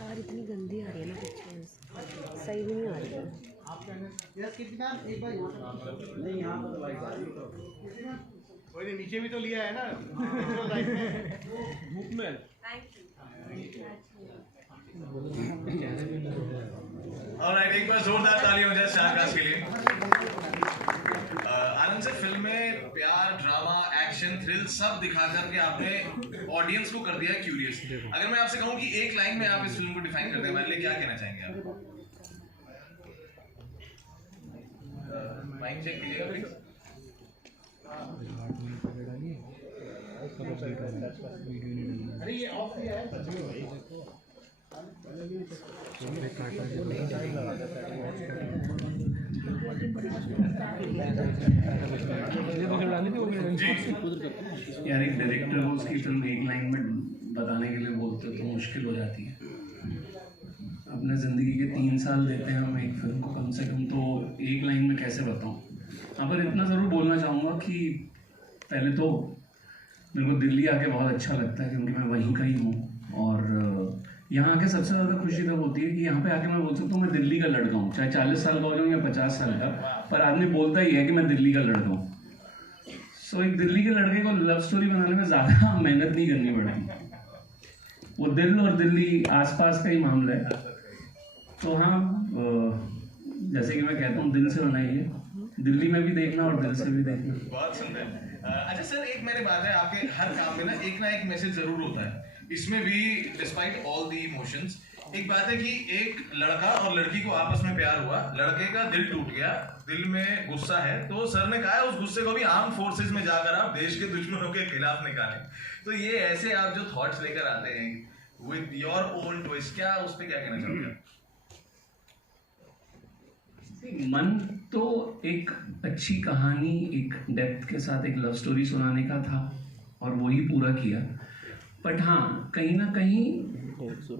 यार इतनी गंदी आ रही है ना पिक्चर्स, सही भी नहीं आ रही है। नहीं नीचे भी तो लिया है ना धूप में। ऑलराइट, एक बार जोरदार ताली हो जाए शाहकाश के लिए। आनंद से फिल्म में प्यार, ड्रामा, एक्शन, थ्रिल सब दिखा करके आपने ऑडियंस को कर दिया क्यूरियस। अगर मैं आपसे कहूं कि एक लाइन में आप इस फिल्म को डिफाइन करते हैं हमारे लिए, क्या कहना चाहेंगे आप? माइक चेक कीजिएगा प्लीज। अरे ये ऑफ किया है यार एक डायरेक्टर को उसकी फिल्म एक लाइन में बताने के लिए बोलते तो मुश्किल हो जाती है। अपने ज़िंदगी के 3 साल देते हैं हम एक फिल्म को, कम से कम तो एक लाइन में कैसे बताऊं। हाँ, पर इतना ज़रूर बोलना चाहूँगा कि पहले तो मेरे को दिल्ली आके बहुत अच्छा लगता है क्योंकि मैं वहीं का ही हूँ, और यहाँ आके सबसे ज़्यादा खुशी तब होती है कि यहाँ पे आके मैं बोल सकता हूँ मैं दिल्ली का लड़का हूँ, चाहे 40 साल का हो जाऊँ या 50 साल का, पर आदमी बोलता ही है कि मैं दिल्ली का लड़का हूँ। सो एक दिल्ली के लड़के को लव स्टोरी बनाने में ज़्यादा मेहनत नहीं करनी पड़ती, वो दिल और दिल्ली आसपास का ही मामला है। तो हाँ, जैसे कि मैं कहता हूँ दिल से बनाइए, दिल्ली में भी देखना और दिल से भी देखना। बहुत सुंदर। अच्छा सर, एक मैंने बात है, आपके हर काम में ना एक मैसेज जरूर होता है, इसमें भी डिस्पाइट ऑल द इमोशंस। एक बात है कि एक लड़का और लड़की को आपस में प्यार हुआ, लड़के का दिल टूट गया, दिल में गुस्सा है, तो सर ने कहा है उस गुस्से को भी आर्म फोर्सेस में जाकर आप देश के दुश्मनों के खिलाफ निकालें। तो ये ऐसे आप जो थॉट्स लेकर आते हैं विद योर ओन ट्विस्ट, क्या उस पर क्या कहना चाहोगे? मन तो एक अच्छी कहानी, एक डेप्थ के साथ एक लव स्टोरी सुनाने का था और वही पूरा किया। बट हाँ, कहीं ना कहीं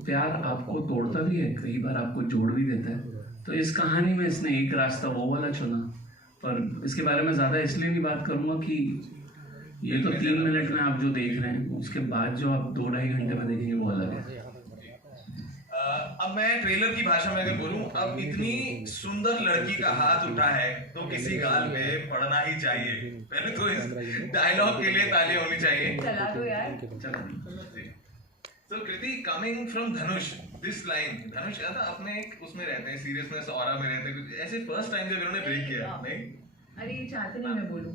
प्यार आपको तोड़ता भी है, कई बार आपको जोड़ भी देता है। तो इस कहानी में इसने एक रास्ता वो वाला चुना, पर इसके बारे में ज़्यादा इसलिए नहीं बात करूँगा कि ये तो 3 मिनट में आप जो देख रहे हैं, उसके बाद जो आप 2-2.5 घंटे में देखेंगे वो अलग है। अब मैं ट्रेलर की भाषा में अगर बोलूं, अब इतनी सुंदर लड़की का हाथ उठा है तो किसी गाल पे पड़ना ही चाहिए। पहले तो इस डायलॉग के लिए ताली होनी चाहिए। चला दो यार। So Kriti, coming from Dhanush, this line, Dhanush याद है अपने एक उसमें रहते हैं, सीरियसनेस ऑरा में रहते हैं, ऐसे फर्स्ट टाइम जब इन्होंने ब्रेक किया नहीं? अरे ये चाहते नहीं मैं बोलूं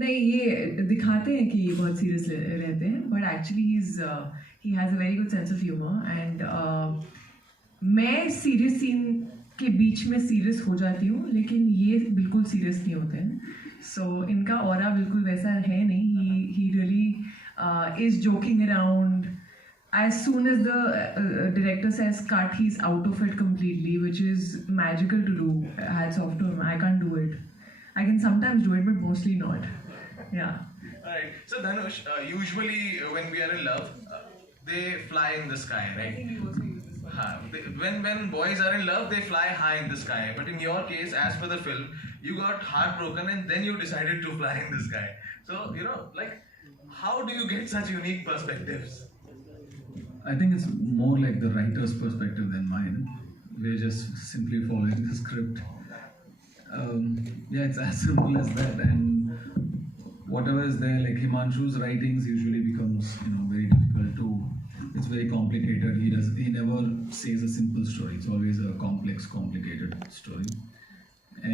नहीं, ये दिखाते हैं कि ये बहुत सीरियस रहते हैं, but actually he has a very good sense of humour. And मैं सीरियस सीन के बीच में सीरियस हो जाती हूँ, लेकिन ये बिल्कुल सीरियस नहीं होते हैं। सो इनका ऑरा बिल्कुल वैसा है नहीं। He really is joking around. As soon as the director says cut, he's out of it completely, which is magical to do. Hats off to him. I can't do it. I can sometimes do it, but mostly not. Yeah. Alright. So Dhanush, usually when we are in love, they fly in the sky, I right? think you also use this one. When boys are in love, they fly high in the sky. But in your case, as per the film, you got heartbroken and then you decided to fly in the sky. So like, how do you get such unique perspectives? I think it's more like the writer's perspective than mine. We're just simply following the script. Yeah, it's as simple as that. And whatever is there, like Himanshu's writings usually becomes, very difficult to. It's very complicated. He never says a simple story. It's always a complex, complicated story.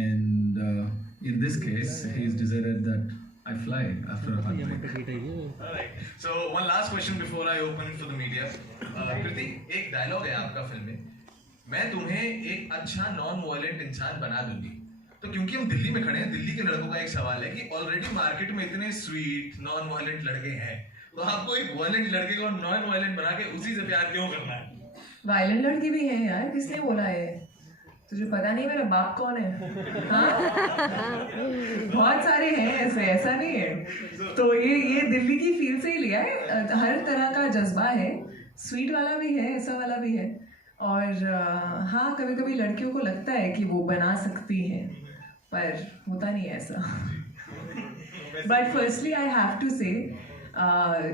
And in this case, he's decided that I fly after a heartbreak. Alright. So one last question before I open for the media. कृति, एक dialogue है आपका film में, मैं तुम्हें एक अच्छा non violent इंसान बना दूंगी। तो क्योंकि हम दिल्ली में खड़े हैं, दिल्ली के लड़कों का एक सवाल है कि ऑलरेडी मार्केट में इतने स्वीट नॉन वायलेंट लड़के हैं, तो आपको एक वायलेंट लड़के को नॉन वायलेंट बना के उसी से प्यार क्यों करना है? वायलेंट लड़की भी है यार, किसने बोला है? तुझे पता नहीं मेरा बाप कौन है? हाँ? बहुत सारे हैं ऐसा नहीं है। तो ये दिल्ली की फील से ही लिया है। हर तरह का जज्बा है, स्वीट वाला भी है, ऐसा वाला भी है। और हाँ, कभी कभी लड़कियों को लगता है कि वो बना सकती हैं, पर होता नहीं है ऐसा। But firstly I have to say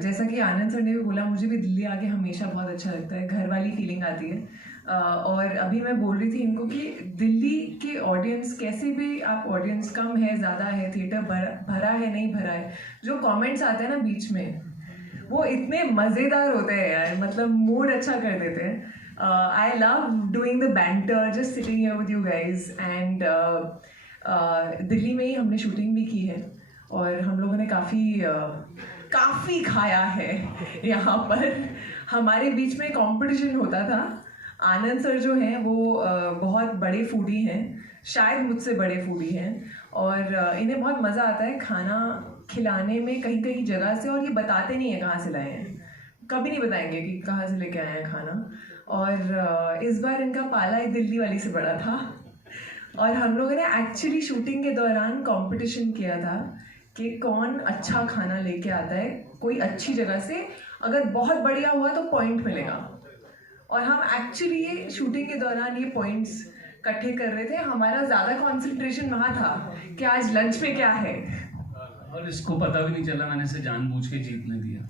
जैसा कि आनंद सर ने भी बोला, मुझे भी दिल्ली आके हमेशा बहुत अच्छा लगता है, घर वाली फीलिंग आती है। और अभी मैं बोल रही थी इनको कि दिल्ली के ऑडियंस, कैसे भी आप ऑडियंस कम है ज़्यादा है, थिएटर भरा है नहीं भरा है, जो कमेंट्स आते हैं ना बीच में, वो इतने मज़ेदार होते हैं यार, मतलब मूड अच्छा कर देते हैं। I love doing the banter, just sitting here with you guys. And Delhi में ही हमने शूटिंग भी की है और हम लोगों ने काफ़ी खाया है यहाँ पर। हमारे बीच में कंपटीशन होता था। आनंद सर जो हैं वो बहुत बड़े फूडी हैं, शायद मुझसे बड़े फूडी हैं, और इन्हें बहुत मज़ा आता है खाना खिलाने में कहीं कहीं जगह से, और ये बताते नहीं हैं कहाँ से लाए हैं, कभी नहीं बताएंगे कि कहाँ से लेके आए हैं खाना। और इस बार इनका पाला एक दिल्ली वाली से बड़ा था, और हम लोगों ने एक्चुअली शूटिंग के दौरान कंपटीशन किया था कि कौन अच्छा खाना लेके आता है कोई अच्छी जगह से, अगर बहुत बढ़िया हुआ तो पॉइंट मिलेगा। और हम एक्चुअली ये शूटिंग के दौरान ये पॉइंट्स इकट्ठे कर रहे थे। हमारा ज़्यादा कंसंट्रेशन वहाँ था कि आज लंच में क्या है, और इसको पता भी नहीं चला, मैंने इसे जानबूझ के जीतने दिया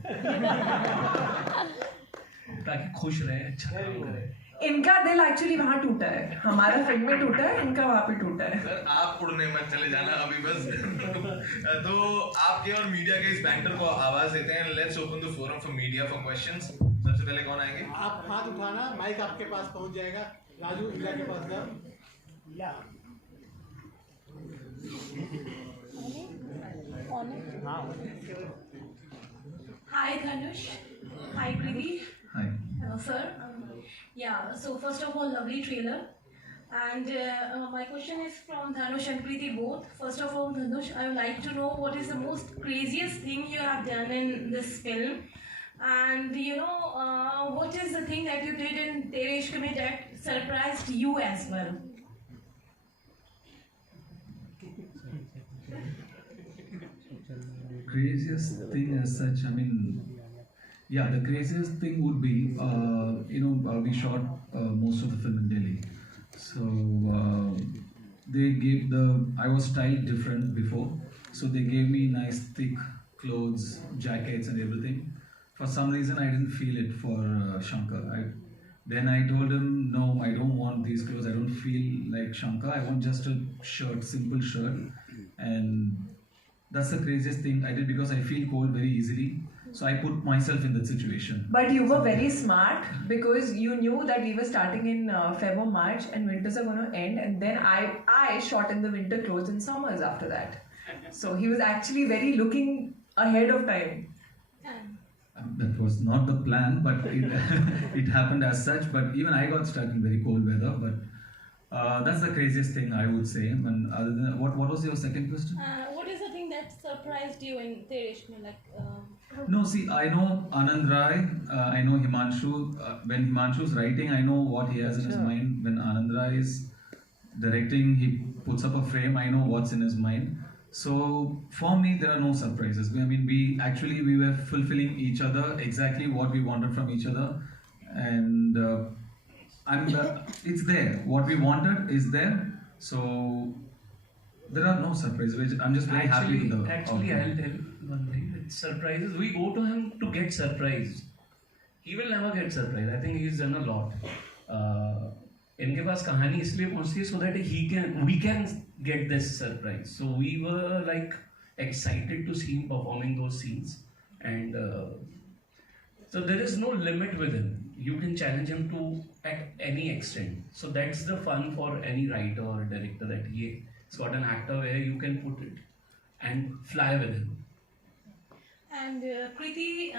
ताकि खुश रहे, अच्छा काम करे। इनका दिल एक्चुअली वहाँ टूटा है, हमारा फिल्म में टूटा है, इनका वहाँ पे टूटा है। सर आप उड़ने मत चले जाना अभी बस। तो आपके और मीडिया के इस बैंटर को आवाज देते हैं। Let's open the forum for media for questions. सबसे पहले कौन आएंगे? आप हाथ उठाना, माइक आपके पास पहुंच जाएगा। राजू इला के पास जाओ। इला Hi Dhanush. Hi Preeti. Hi. Hello sir. Yeah, so first of all, lovely trailer. And my question is from Dhanush and Preeti both. First of all, Dhanush, I would like to know what is the most craziest thing you have done in this film. And you know, what is the thing that you did in Tere Ishq Mein that surprised you as well? Craziest thing as such, I mean, yeah, the craziest thing would be, we shot most of the film in Delhi. So they gave I was styled different before, so they gave me nice thick clothes, jackets and everything. For some reason I didn't feel it for Shankar. Then I told him, no, I don't want these clothes, I don't feel like Shankar, I want just a shirt, simple shirt. And that's the craziest thing I did, because I feel cold very easily. So I put myself in that situation. But you were very smart, because you knew that we were starting in Feb or March and winters are going to end, and then I shot in the winter clothes in summers after that. So he was actually very looking ahead of time. That was not the plan, but it happened as such. But even I got stuck in very cold weather. But that's the craziest thing I would say. And other than what was your second question? What is the thing that surprised you in Tere Ishq Mein? No, see, I know Anand Rai, I know Himanshu. When Himanshu is writing, I know what he has in his mind. When Anand Rai is directing, he puts up a frame, I know what's in his mind. So for me, there are no surprises. I mean, we were fulfilling each other, exactly what we wanted from each other. And it's there. What we wanted is there. So there are no surprises. I'm just very happy with the Actually, outcome. I'll tell one thing. It's surprises. We go to him to get surprised. He will never get surprised. I think he's done a lot. इनके पास कहानी इसलिए पहुंचती है so that we can get this surprise. So we were like excited to see him performing those scenes, and so there is no limit with him. You can challenge him to at any extent. So that's the fun for any writer or director, that he's got an actor where you can put it and fly with him. And Preeti,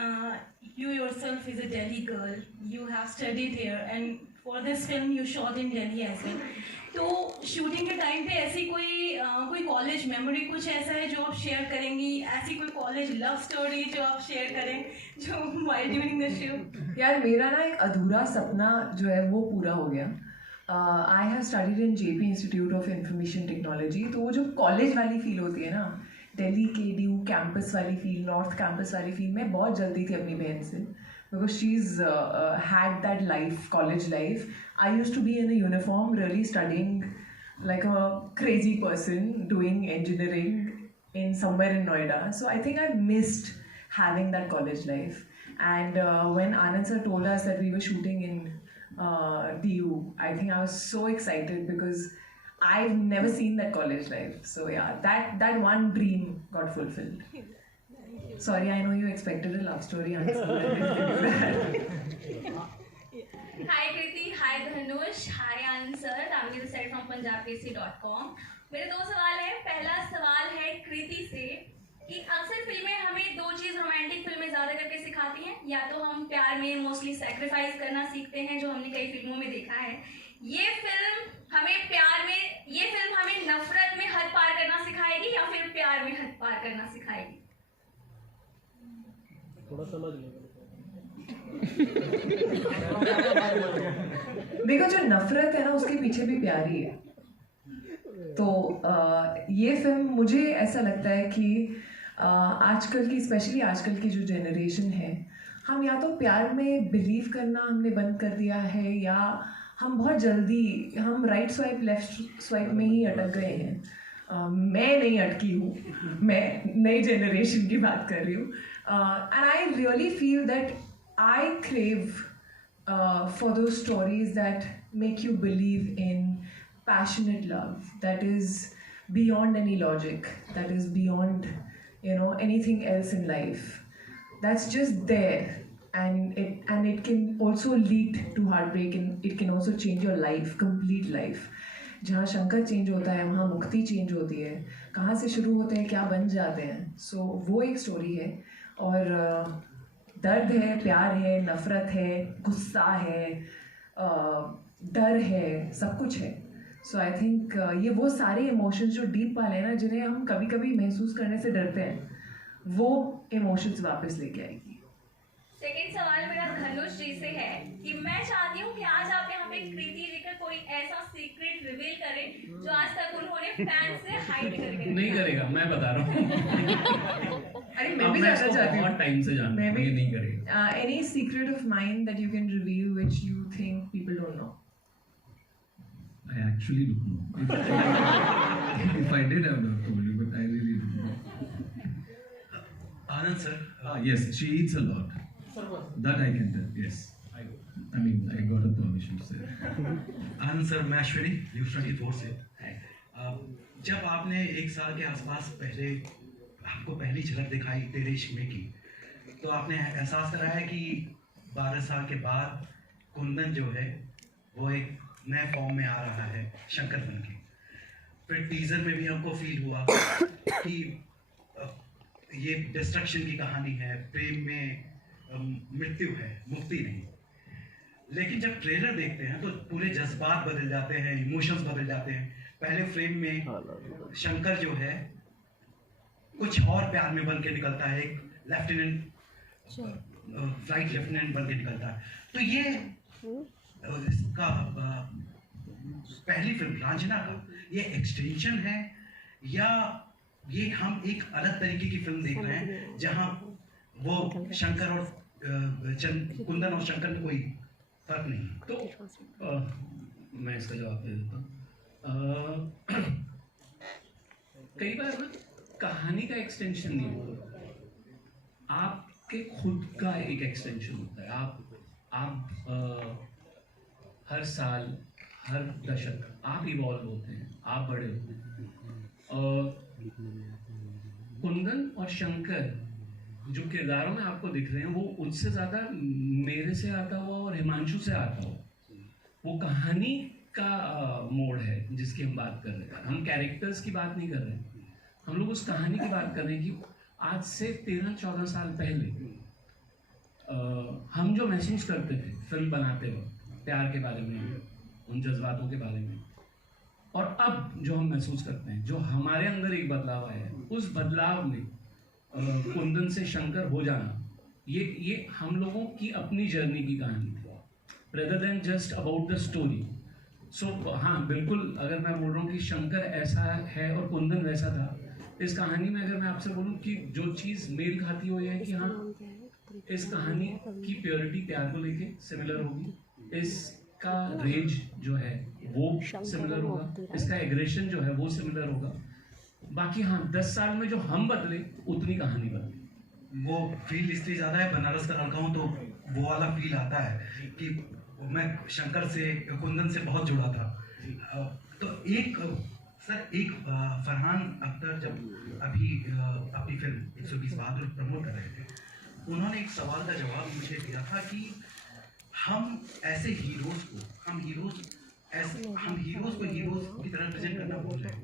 you yourself is a Delhi girl. You have studied here, and for this film you shot in Delhi as well. तो shooting के time पे ऐसी कोई college memory कुछ ऐसा है जो आप शेयर करेंगी? ऐसी कोई कॉलेज लव स्टोरी जो आप शेयर करें जो while during the shoot? यार मेरा ना एक अधूरा सपना जो है वो पूरा हो गया। I have studied in JP institute of information technology. तो वो जो कॉलेज वाली फील होती है ना, दिल्ली KDU कैंपस वाली फील, नॉर्थ कैंपस वाली फील, मैं बहुत जल्दी थी अपनी बहन से, because she's had that life, college life. I used to be in a uniform, really studying like a crazy person, doing engineering in somewhere in Noida. So I think I missed having that college life. And when Anand sir told us that we were shooting in TU, I think I was so excited because I've never seen that college life. So yeah, that one dream got fulfilled. Sorry, I know you expected a love story answer. I didn't do that. Hi Kriti, hi Dhanush, hi Anand sir. I'm this side from punjabkc.com. मेरे दो सवाल हैं. पहला सवाल है कृति से कि अक्सर फिल्में हमें दो चीज़ रोमांटिक फिल्में ज़्यादा करके सिखाती हैं. या तो हम प्यार में मोस्टली सेक्रीफाइस करना सीखते हैं, जो हमने कई फिल्मों में देखा है. ये फिल्म हमें प्यार में, ये फिल्म हमें नफरत में हद पार करना सिखाएगी या फिर प्यार में हद पार करना सिखाएगी? थोड़ा समझ लो. देखो, जो नफरत है ना उसके पीछे भी प्यार ही है. तो ये फिल्म मुझे ऐसा लगता है कि आजकल की, स्पेशली आजकल की जो जनरेशन है, हम या तो प्यार में बिलीव करना हमने बंद कर दिया है, या हम बहुत जल्दी हम राइट स्वाइप लेफ्ट स्वाइप में ही अटक गए हैं. मैं नहीं अटकी हूँ, मैं नई जनरेशन की बात कर रही हूँ. And I really feel that I crave for those stories that make you believe in passionate love that is beyond any logic, that is beyond, you know, anything else in life, that's just there, and it can also lead to heartbreak, and it can also change your life, complete life. जहाँ Shankar change होता है वहाँ मुक्ति change होती है. कहाँ से शुरू होते हैं, क्या बन जाते हैं. सो वो एक स्टोरी है. और दर्द है, प्यार है, नफरत है, गुस्सा है, डर है, सब कुछ है. सो आई थिंक ये वो सारे इमोशंस जो डीप वाले हैं ना, जिन्हें हम कभी कभी महसूस करने से डरते हैं, वो इमोशंस वापस लेके आएगी. सेकेंड सवाल मेरा धनुष जी से है कि मैं चाहती हूँ कि आज आप यहाँ पे कृति जी का कोई ऐसा सीक्रेट रिवील करें जो आज तक उन्होंने फैन से हाइड करके नहीं करेगा, मैं बता रहा हूँ. अरे मैं भी जानना चाहती हूँ. बहुत टाइम से जानता हूँ, ये नहीं करेगा. Any secret of mine that you can reveal which you think people don't know? I actually don't know. If I did, I would have told you, but I really don't know. Anand sir, Yes, she eats a lot. That I can tell. Yes. I mean, I got a permission to say that. Anand sir, मैं Ashwini news 24 से. जब आपने एक साल के आसपास पहले आपको पहली झलक दिखाई तेरे इश्क में की, तो आपने एहसास कराया कि 12 साल के बाद कुंदन जो है वो एक नए फॉर्म में आ रहा है शंकर बन के. फिर टीज़र में भी हमको फील हुआ कि ये डिस्ट्रक्शन की कहानी है, प्रेम में मृत्यु है, मुक्ति नहीं. लेकिन जब ट्रेलर देखते हैं तो पूरे जज्बात बदल जाते हैं, इमोशंस बदल जाते हैं. पहले फ्रेम में शंकर जो है कुछ और प्यार में बन के निकलता है, एक लेफ्टिनेंट, फ्लाइट लेफ्टिनेंट बन के निकलता है. तो ये इसका पहली फिल्म रांझना का ये एक्सटेंशन है, या ये हम एक अलग तरीके की फिल्म देख रहे हैं जहां वो शंकर और कुंदन और शंकर में कोई फर्क नहीं. तो मैं इसका जवाब दे देता हूँ. कई बार ना कहानी का एक्सटेंशन नहीं होता, आपके खुद का एक एक्सटेंशन होता है. आप हर साल, हर दशक आप इवॉल्व होते हैं, आप बड़े होते हैं. कुंदन और शंकर जो किरदारों में आपको दिख रहे हैं, वो उससे ज़्यादा मेरे से आता हुआ और हिमांशु से आता हुआ, वो कहानी का मोड है जिसकी हम बात कर रहे हैं. हम कैरेक्टर्स की बात नहीं कर रहे हैं, हम लोग उस कहानी की बात कर रहे हैं कि आज से 13-14 साल पहले हम जो महसूस करते थे फिल्म बनाते वक्त, प्यार के बारे में, उन जज्बातों के बारे में, और अब जो हम महसूस करते हैं, जो हमारे अंदर एक बदलाव आया है, उस बदलाव में कुंदन से शंकर हो जाना, ये हम लोगों की अपनी जर्नी की कहानी थी, rather than just about the story. So हाँ, बिल्कुल, अगर मैं बोल रहा हूँ कि शंकर ऐसा है और कुंदन वैसा था, इस कहानी में अगर मैं आपसे बोलूँ कि जो चीज़ मेल खाती हो, है कि हाँ, इस कहानी की प्योरिटी प्यार को लेके सिमिलर होगी, इसका रेज जो है वो सिमिलर होगा, इसका एग्रेशन जो है वो सिमिलर होगा. बाकी हाँ, 10 साल में जो हम बदले उतनी कहानी बदली. वो फील इसलिए ज़्यादा है, बनारस का लड़का हूँ तो वो वाला फील आता है कि मैं शंकर से, कुंदन से बहुत जुड़ा था। तो एक फरहान अख्तर जब अभी अपनी फिल्म 120 बहादुर प्रमोट कर रहे थे, उन्होंने एक सवाल का जवाब मुझे दिया था कि हम ऐसे हीरोज़ को हीरोज़ की तरह प्रेजेंट करना भूल रहे।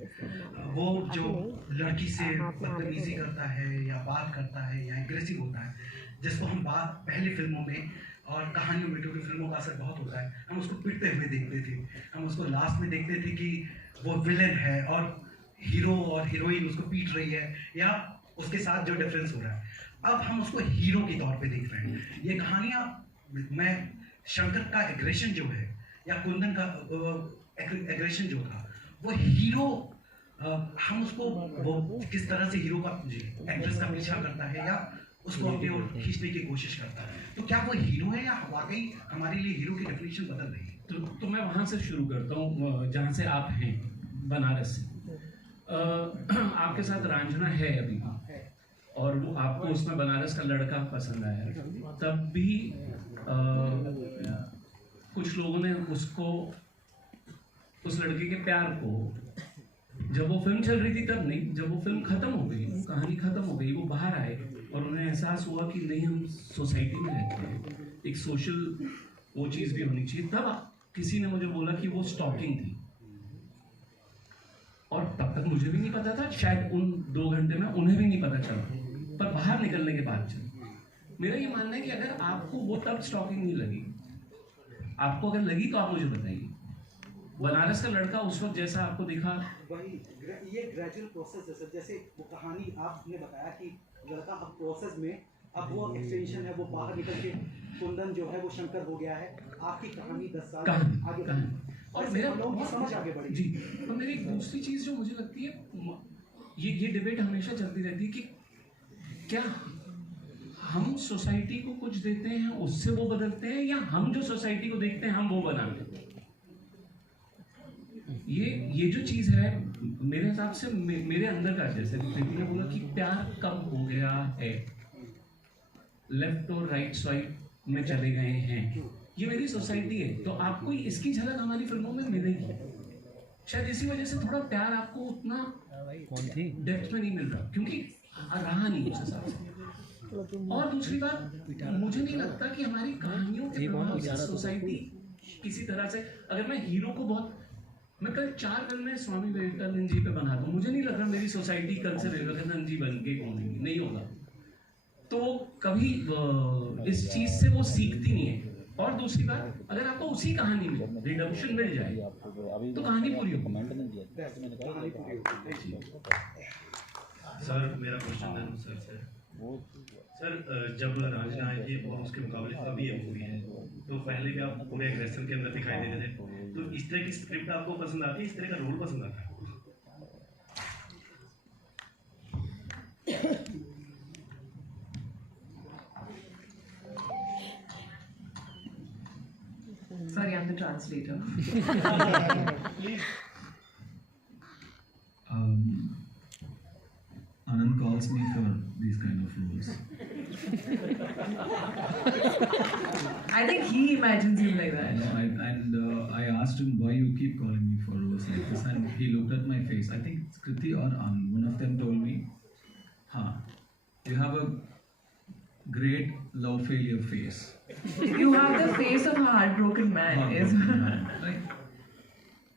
वो जो लड़की से बदतमीजी करता है या बात करता है या एग्रेसिव होता है, जिसको हम बात पहले फिल्मों में और कहानियों में, क्योंकि फिल्मों का असर बहुत होता है, हम उसको पिटते हुए देखते थे, हम उसको लास्ट में देखते थे कि वो विलेन है और हीरो और हीरोइन उसको पीट रही है या उसके साथ जो डिफरेंस हो रहा है, अब हम उसको हीरो के तौर पे देख रहे हैं। ये कहानियाँ, मैं शंकर का एग्रेशन जो है या कुंदन का एग्रेशन जो था, वो हीरो, हम उसको वो किस तरह से हीरो का एक्ट्रेस का पीछा करता है या उसको अपनी ओर खींचने की कोशिश करता है, तो क्या वो हीरो है या वाकई हमारे लिए हीरो की डेफिनेशन बदल रही है? तो मैं वहाँ से शुरू करता हूँ जहाँ से आप हैं, बनारस से। आपके साथ रांझना है अभी, और वो आपको उसमें बनारस का लड़का पसंद आया, तब भी कुछ लोगों ने उसको, उस लड़के के प्यार को, जब वो फिल्म चल रही थी तब नहीं, जब वो फिल्म खत्म हो गई, कहानी खत्म हो गई, वो बाहर आए और उन्हें एहसास हुआ कि नहीं, हम सोसाइटी में रहते हैं, एक सोशल वो चीज़ भी होनी चाहिए, तब किसी ने मुझे बोला कि वो स्टॉकिंग थी। और तब तक मुझे भी नहीं पता था, शायद उन 2 घंटे में उन्हें भी नहीं पता चला, पर बाहर निकलने के बाद चला। मेरा ये मानना है कि अगर आपको वो तब स्टॉकिंग नहीं लगी, आपको अगर लगी तो आप मुझे बताइए। बनारस का लड़का उस वक्त जैसा आपको दिखा, वही ये ग्रेजुअल प्रोसेस है सर। जैसे वो कहानी आपने बताया कि लड़का अब प्रोसेस में, अब वो एक्सटेंशन है, वो बाहर निकल के कुंदन जो है वो शंकर हो गया है। आपकी कहानी 10 साल आगे और मेरा लोगों की समझ आगे बढ़ी जी। तो मेरी दूसरी चीज़ जो मुझे लगती है, ये डिबेट हमेशा चलती रहती है कि क्या हम सोसाइटी को कुछ देते हैं उससे वो बदलते हैं, या हम जो सोसाइटी को देखते हैं हम वो बनाते हैं। ये जो चीज़ है मेरे हिसाब से मेरे अंदर का, जैसे प्रीति ने बोला कि प्यार कम हो गया है, लेफ्ट और राइट स्वाइप में चले गए हैं, ये मेरी सोसाइटी है। तो आपको इसकी झलक हमारी फिल्मों में मिलेगी, शायद इसी वजह से थोड़ा प्यार आपको उतना डेप्थ में नहीं मिल रहा, क्योंकि रहा नहीं उस हिसाब से। और दूसरी बात, मुझे नहीं लगता कि हमारी कहानियों के प्रभाव से सोसाइटी किसी तरह से, अगर मैं हीरो को बहुत, मैं कल 4 फिल्में स्वामी विवेकानंद जी पे बना दूं, मुझे नहीं लग रहा मेरी सोसाइटी कल से विवेकानंद जी बन के घूमेंगी, नहीं होगा। तो कभी इस चीज से वो सीखती नहीं है। और दूसरी बात, अगर आपको उसी कहानी में रिडम्पशन मिल जाए तो कहानी पूरी होगी। सर मेरा क्वेश्चन है सर से। सर जब रांझना आई थी और उसके मुकाबले अभी ये मूवी है, तो पहले भी आप पूरे एग्रेशन के अंदर दिखाई देते थे, तो इस तरह की स्क्रिप्ट आपको पसंद आती है, इस तरह का रोल पसंद आता है? Sorry, I'm the translator. Anand calls me for these kind of roles. I think he imagines him like that. I asked him why you keep calling me for roles like this, and he looked at my face. I think it's Kriti or Anand. One of them told me, you have a great love failure face. You have the face of a heartbroken man. Right?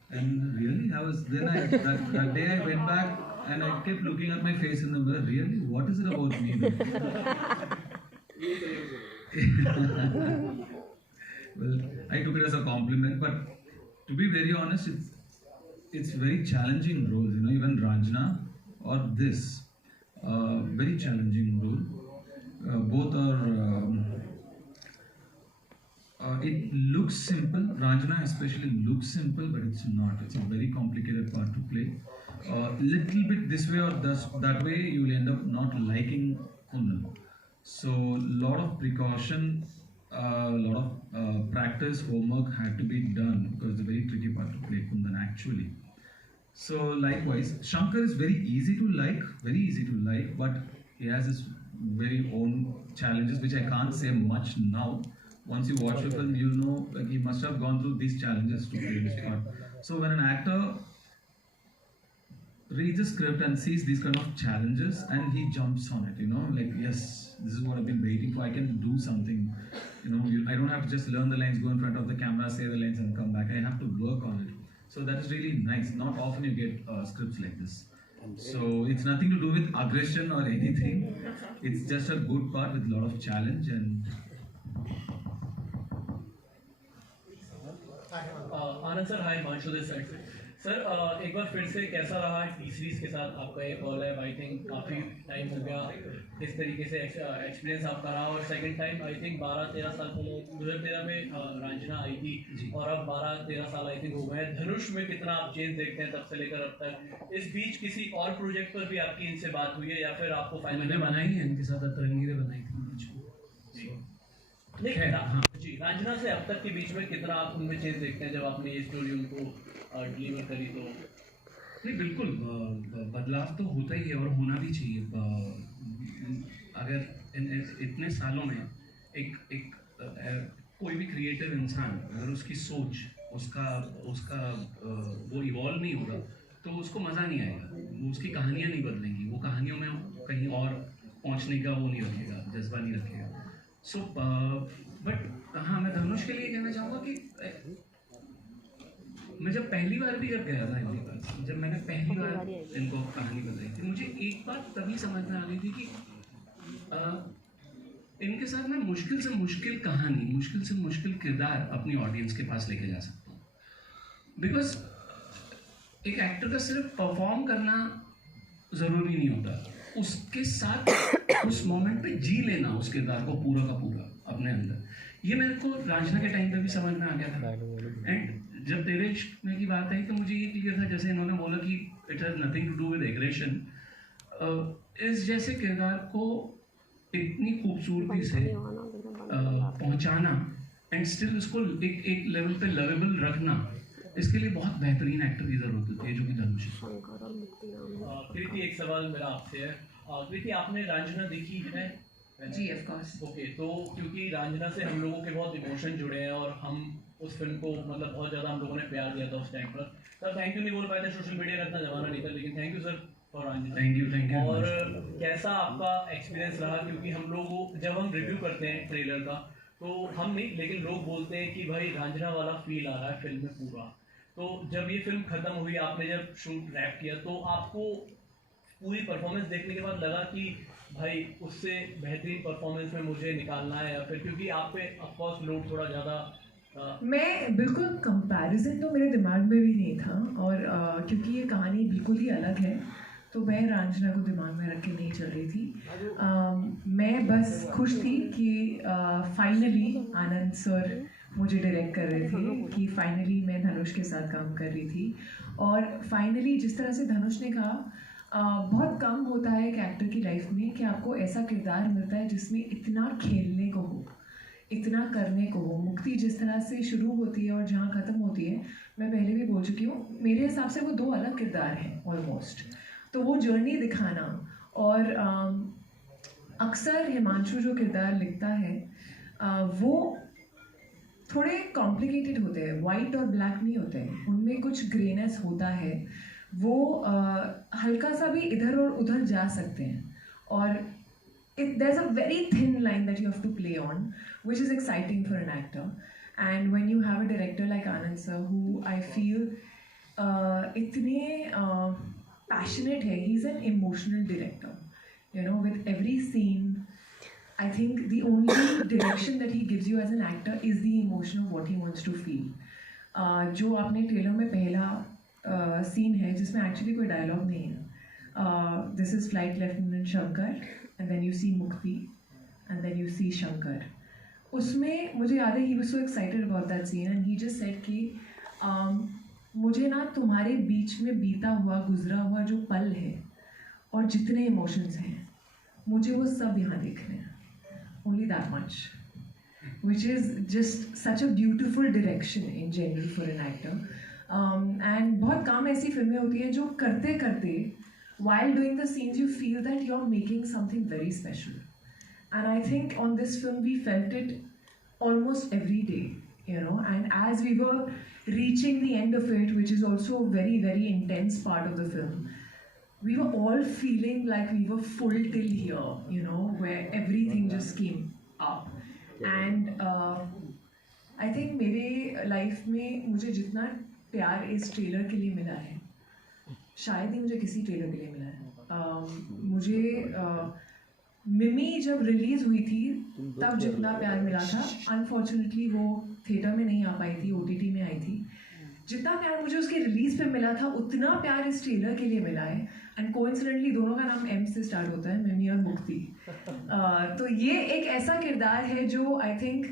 And really, that day I went back and I kept looking at my face in the mirror. Really, what is it about me? Well, I took it as a compliment, but to be very honest, it's very challenging roles. Even Ranjana or this, very challenging role. Both are. It looks simple. Ranjana especially looks simple, but it's not. It's a very complicated part to play. Little bit this way or that way, you will end up not liking Kundan. So lot of precaution, lot of practice, homework had to be done, because it's a very tricky part to play Kundan actually. So likewise, Shankar is very easy to like, but he has this very own challenges, which I can't say much now. Once you watch the film, you know like he must have gone through these challenges to play this part. So when an actor reads the script and sees these kind of challenges and he jumps on it, you know, like yes, this is what I've been waiting for. I can do something, you know. I don't have to just learn the lines, go in front of the camera, say the lines and come back. I have to work on it. So that is really nice. Not often you get scripts like this. So it's nothing to do with aggression or anything. It's just a good part with a lot of challenge. And Anand sir, hi, Himanshu this side से। Sir एक बार फिर से कैसा रहा T series के साथ आपका ये कॉलैब? आई थिंक काफ़ी टाइम हो गया किस तरीके से एक्सपीरियंस आपका रहा, और सेकंड टाइम आई थिंक 12-13 साल पहले 2013 में रंजना आई थी और अब 12-13 साल आई थिंक हो गए। धनुष में कितना आप चेंज देखते हैं तब से लेकर अब तक? इस बीच किसी और प्रोजेक्ट पर भी आपकी इनसे बात हुई है या फिर आपको फाइनल बनाई है इनके साथ? तरंगीरें बनाई थी जी। रंजना से अब तक के बीच में कितना आप उनमें चेंज देखते हैं जब आपने ये स्टोरी उनको डिलीवर करी? तो नहीं, बिल्कुल बदलाव तो होता ही है और होना भी चाहिए। अगर इतने सालों में एक कोई भी क्रिएटिव इंसान अगर उसकी सोच उसका वो इवॉल्व नहीं होगा तो उसको मज़ा नहीं आएगा, उसकी कहानियाँ नहीं बदलेंगी, वो कहानियों में कहीं और पहुँचने का वो नहीं रखेगा, जज्बा नहीं रखेगा। सो बट हाँ, मैं धनुष के लिए कहना चाहूँगा कि मैं जब पहली बार गया था इनके पास, जब मैंने पहली बार इनको कहानी बताई थी, मुझे एक बात तभी समझ में आ गई थी कि इनके साथ मैं मुश्किल से मुश्किल कहानी, मुश्किल से मुश्किल किरदार अपनी ऑडियंस के पास लेके जा सकता हूँ। बिकॉज एक एक्टर का सिर्फ परफॉर्म करना ज़रूरी नहीं होता, उसके साथ उस मोमेंट पे जी लेना उस किरदार को पूरा का पूरा अपने अंदर। ये मेरे को रंजना के टाइम पे भी समझ में आ गया था। एंड जब तेरे इश्क में की बात आई तो मुझे ये क्लियर था, जैसे इन्होंने बोला कि it has nothing to do with aggression, इस जैसे किरदार को इतनी खूबसूरती से पहुंचाना एंड स्टिल उसको एक लेवल पे लवेबल रखना, इसके लिए बहुत बेहतरीन एक्टर की जरूरत होती है, जो कि धनुष है। कृति, एक सवाल मेरा आपसे है। कृति, आपने रंजना देखी है? जी, ऑफ कोर्स। ओके, तो क्योंकि रंजना से हम लोगों के बहुत इमोशन जुड़े हैं और हम उस फिल्म को मतलब बहुत ज़्यादा हम लोगों ने प्यार दिया था उस टाइम पर। सर थैंक यू नहीं बोल पाए थे, सोशल मीडिया का इतना ज़माना नहीं था, लेकिन thank you sir for Ranjana. Thank you. और कैसा आपका एक्सपीरियंस रहा? क्योंकि हम लोग जब हम रिव्यू करते हैं ट्रेलर का तो हम नहीं, लेकिन लोग बोलते हैं कि भाई रंजना वाला फील आ रहा है फिल्म में पूरा। तो जब ये फिल्म खत्म हुई, आपने जब शूट रैप किया, तो आपको पूरी परफॉर्मेंस देखने के बाद लगा कि भाई उससे बेहतरीन परफॉर्मेंस में मुझे निकालना है, या फिर क्योंकि आप पे ऑफकोर्स लोड थोड़ा ज़्यादा? मैं बिल्कुल कंपैरिजन तो मेरे दिमाग में भी नहीं था, और क्योंकि ये कहानी बिल्कुल ही अलग है तो मैं रंजना को दिमाग में रख के नहीं चल रही थी। मैं बस खुश थी कि फाइनली आनंद सर मुझे डायरेक्ट कर रहे थे, कि फाइनली मैं धनुष के साथ काम कर रही थी। और फाइनली जिस तरह से धनुष ने कहा, बहुत कम होता है एक एक्टर की लाइफ में कि आपको ऐसा किरदार मिलता है जिसमें इतना खेलने को हो, इतना करने को हो। मुक्ति जिस तरह से शुरू होती है और जहाँ ख़त्म होती है, मैं पहले भी बोल चुकी हूँ, मेरे हिसाब से वो दो अलग किरदार हैं ऑलमोस्ट। तो वो जर्नी दिखाना, और अक्सर हिमांशु जो किरदार लिखता है वो थोड़े कॉम्प्लिकेटेड होते हैं, वाइट और ब्लैक नहीं होते हैं, उनमें कुछ ग्रेनेस होता है, वो हल्का सा भी इधर और उधर जा सकते हैं। और there's a very thin line that you have to play on, which is exciting for an actor. And when you have a director like Anand sir, who I feel itne passionate hai, he's an emotional director. You know, with every scene, I think the only direction that he gives you as an actor is the emotion of what he wants to feel. जो आपने trailer में पहला scene है जिसमें actually कोई dialogue नहीं है, this is flight lieutenant Shankar and then you see Mukti and then you see Shankar. उसमें मुझे याद है he was so excited about that scene and he just said कि मुझे ना तुम्हारे बीच में बीता हुआ गुजरा हुआ जो पल है और जितने इमोशंस हैं मुझे वो सब यहाँ देखने हैं, only that much, which is just such a beautiful direction in general for an actor. And बहुत कम ऐसी फिल्में होती हैं जो करते करते while doing the scenes you feel that you're making something very special. And I think on this film we felt it almost every day, you know. And as we were reaching the end of it, which is also a very, very intense part of the film, we were all feeling like we were full till here, you know, where everything just came up. And I think मेरे life में मुझे जितना प्यार इस trailer के लिए मिला है, शायद ही मुझे किसी ट्रेलर के लिए मिला है. मुझे मिमी जब रिलीज़ हुई थी तब जितना प्यार मिला था, अनफॉर्चुनेटली वो थिएटर में नहीं आ पाई थी, OTT में आई थी. जितना प्यार मुझे उसके रिलीज़ पे मिला था, उतना प्यार इस ट्रेलर के लिए मिला है. एंड कोइंसिडेंटली दोनों का नाम M से स्टार्ट होता है, मिमी और मुक्ति. तो ये एक ऐसा किरदार है जो I think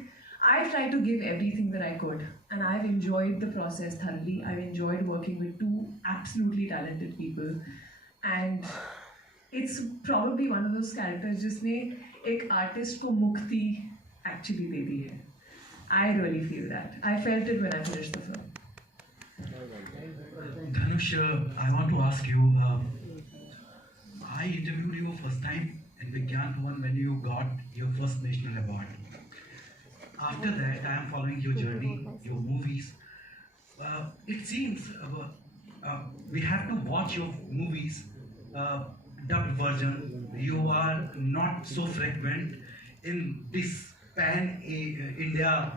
I tried to give everything that I could, and I've enjoyed the process thoroughly. I've enjoyed working with two absolutely talented people, and it's probably one of those characters जिसने एक artist को मुक्ति actually दे दी है. I really feel that. I felt it when I finished the film. Dhanush, I want to ask you. I interviewed you first time in Vigyan Bhavan when you got your first national award. After that, I am following your journey, your movies. It seems we have to watch your movies dubbed version. You are not so frequent in this pan-India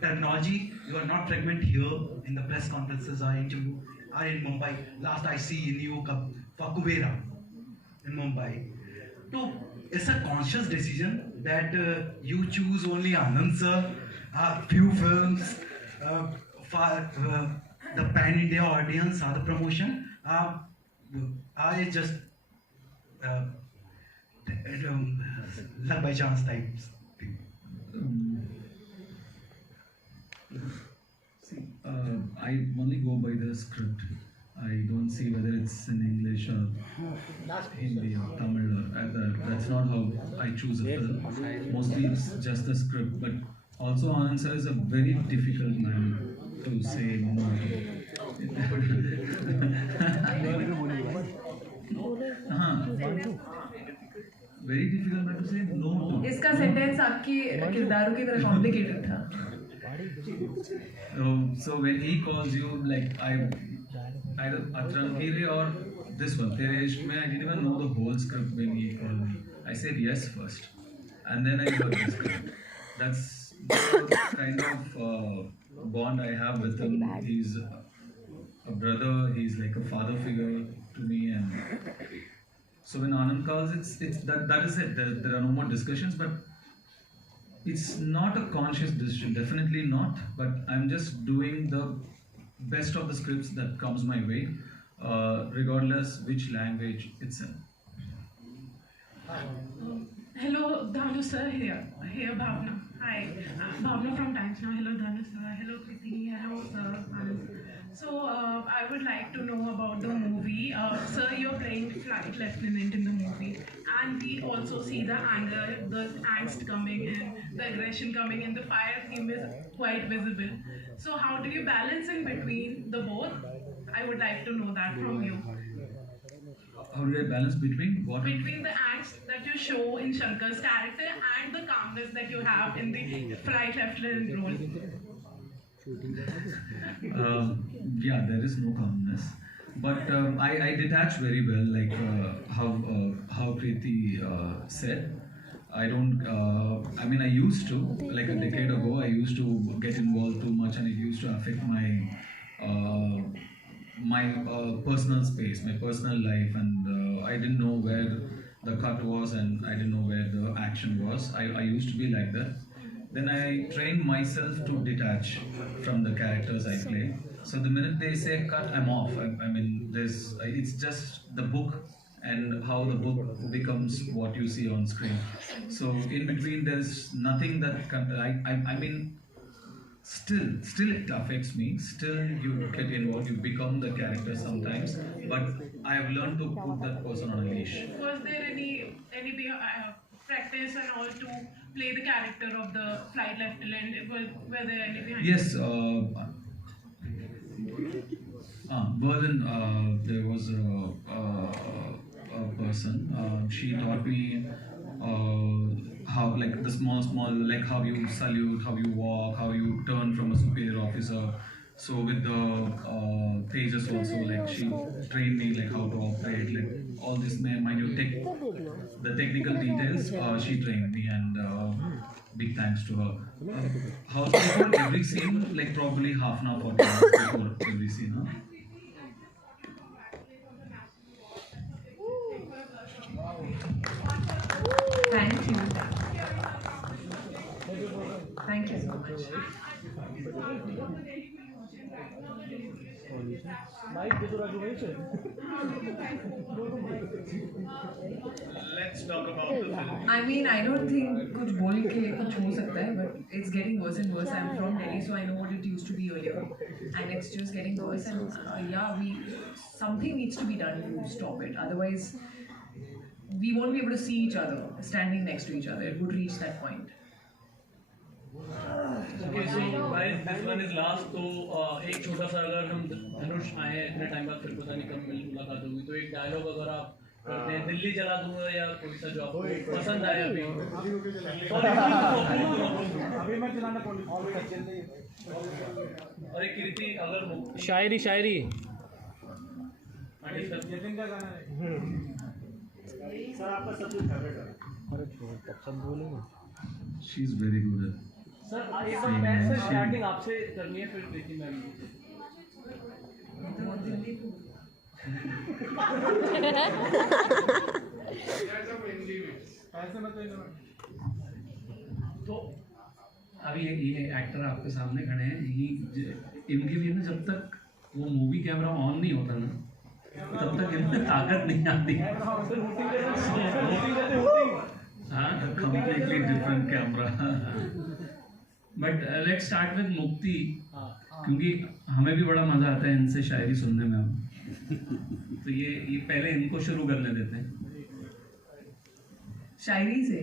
terminology. You are not frequent here in the press conferences or interview or in Mumbai. Last I see in you for Kubera in Mumbai. So it's a conscious decision that you choose only Anand sir, few films for the pan-India audience or the promotion. I just luck by chance type thing. See, I only go by the script. I don't see whether it's in English or Hindi or Tamil or other. That's not how I choose a film. Mostly it's just the script. But also Anand sir is a very difficult man to say no to. Very difficult man to say no to. इसका sentence आपकी किरदारों की तरह complicated था. So when he calls you, like either Atranhire or this one, Tere Ishq mein, I didn't even know the whole script when he called me. I said yes first, and then I heard the script. That's the kind of bond I have with him. He's a brother. He's like a father figure to me, and so when Anand calls, it's that is it. There are no more discussions, but it's not a conscious decision. Definitely not. But I'm just doing the best of the scripts that comes my way, regardless which language it's in. Hello, Dhanu sir, here Bhavna. Hi, Bhavna from Times Now. Hello, Dhanu sir. Hello, Kriti. Hello, sir. Anand. So, I would like to know about the movie. Sir, you're playing flight lieutenant in the movie, and we also see the anger, the angst coming in, the aggression coming in. The fire theme is quite visible. So, how do you balance in between the both? I would like to know that from you. How do I balance between what? Between the angst that you show in Shankar's character and the calmness that you have in the flight lieutenant role. Yeah, there is no calmness, but I detach very well, like how Kriti said. I don't. I mean, I used to, like a decade ago, I used to get involved too much, and it used to affect my personal space, my personal life, and I didn't know where the cut was, and I didn't know where the action was. I used to be like that. Then I trained myself to detach from the characters I play. So the minute they say cut, I'm off. I mean, it's just the book and how the book becomes what you see on screen. So in between, there's nothing that I mean, still it affects me. Still you get involved, you become the character sometimes. But I have learned to put that person on a leash. Was there any practice and all to play the character of the flight lieutenant? Were there any behind? Yes. Berlin, there was a person. She taught me how like the small like how you salute, how you walk, how you turn from a superior officer. So with the Tejas also, like she trained me like how to operate, like all this minute the technical details. She trained me, and big thanks to her. How before every scene, like probably half an hour, 40 minutes before every scene. Huh? Thank you. Thank you so much. Let's talk about the film. I mean, I don't think कुछ बोल के कुछ हो सकता है, but it's getting worse and worse. I'm from Delhi, so I know what it used to be earlier, and it's just getting worse. And something needs to be done to stop it. Otherwise, we won't be able to see each other standing next to each other. It would reach that point. Okay, so guys, this one is last. तो एक छोटा सा अगर हम धनुष आए इतने time बाद फिर पता नहीं कब मुलाकात होगी, तो एक डायलॉग अगर आप करते हैं, दिल्ली जला दूंगा या कोई सा जो आपको पसंद आया अभी मैं चलाना अरे कृति अगर शायरी सर आपका सबसे फेवरेट है। She's very good at. Sir एक बार मैं से स्टार्टिंग आपसे करनी है, फिर कृति मैम तो अभी ये एक्टर आपके सामने खड़े हैं, इनके लिए ना जब तक वो मूवी कैमरा ऑन नहीं होता ना, तब तक इनमें ताकत नहीं आती। हाँ, completely different camera. But let's start with मुक्ति, क्योंकि हमें भी बड़ा मजा आता है इनसे शायरी सुनने में। तो ये पहले इनको शुरू करने देते हैं। शायरी से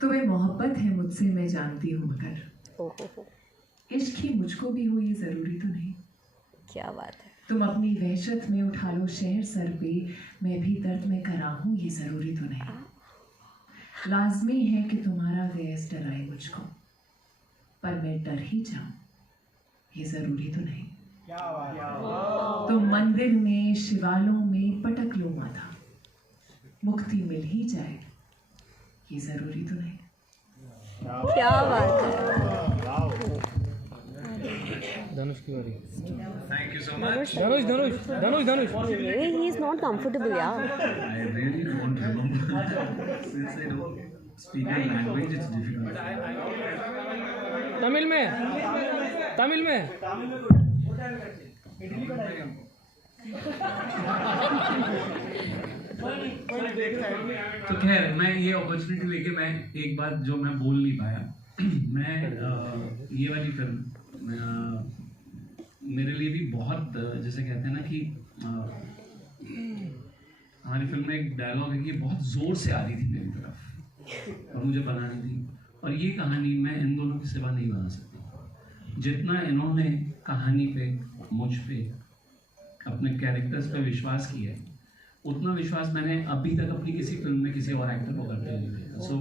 तुम्हें मोहब्बत है मुझसे मैं जानती हूँ, मगर इश्क ही मुझको भी हो ये जरूरी तो नहीं। क्या बात है। तुम अपनी वहशत में उठा लो शहर सर पे, मैं भी दर्द में करा हूँ ये ज़रूरी तो नहीं। लाजमी है कि तुम्हारा गैस डराए मुझको, पर मैं डर ही जाऊँ ये ज़रूरी तो नहीं। तुम मंदिर में शिवालों में पटक लो माथा, मुक्ति मिल ही जाए ये ज़रूरी तो नहीं। क्या बात है। धनुष की बारी। Thank you so much. Dhanush He is not comfortable, yeah. I really don't remember. Since I don't speak a language, it's difficult. Tamil में तो खैर मैं ये अपॉर्चुनिटी लेके मैं एक बात जो मैं बोल नहीं पाया, मैं ये वाली फिल्म मेरे लिए भी बहुत, जैसे कहते हैं ना कि हमारी फिल्म में एक डायलॉग है कि बहुत ज़ोर से आ रही थी मेरी तरफ और मुझे बनानी थी, और ये कहानी मैं इन दोनों की सिवा नहीं बना सकती। जितना इन्होंने कहानी पे, मुझ पे, अपने कैरेक्टर्स पे विश्वास किया है, उतना विश्वास मैंने अभी तक अपनी किसी फिल्म में किसी और एक्टर को करते हुए नहीं देखा। So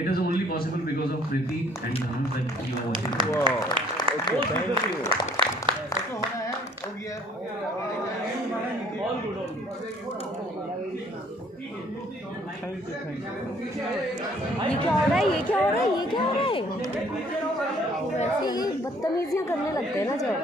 it is only possible because of Kriti and Dhanush that you are watching. ये क्या हो रहा है, ये क्या हो रहा है, ये क्या हो रहा है। वैसे ये बदतमीजियां करने लगते हैं ना जब